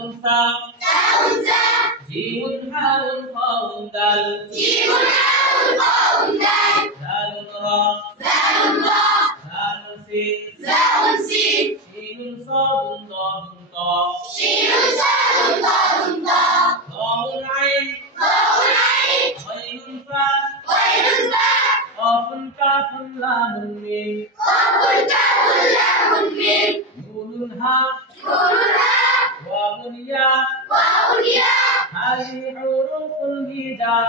أنثى جيم حاء خاء دال دال راء دال سين شين صاد ضاد طاء ضاد عين غين فاء قاف كاف لام ميم نون هاء واو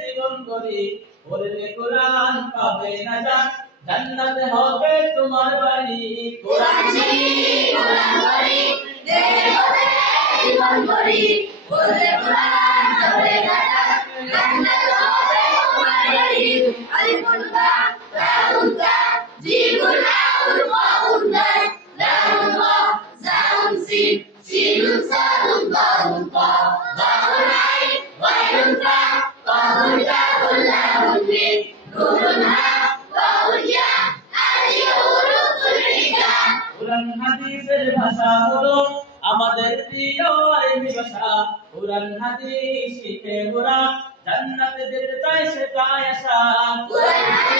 জীবন গড়ি পড়লে কোরআন পাবে না জান্নাতে হবে তোমার বাড়ি। কোরআন শিখি কোরআন পড়ি জীবন করি বলতে কোরআন ভাষা হলো আমাদের প্রিয় আরবি ভাষা কোরআন, হাদিস, শিখে ওরা জান্নাতে যেতে চাই সেটাই আশা। কোরআন হাদিসের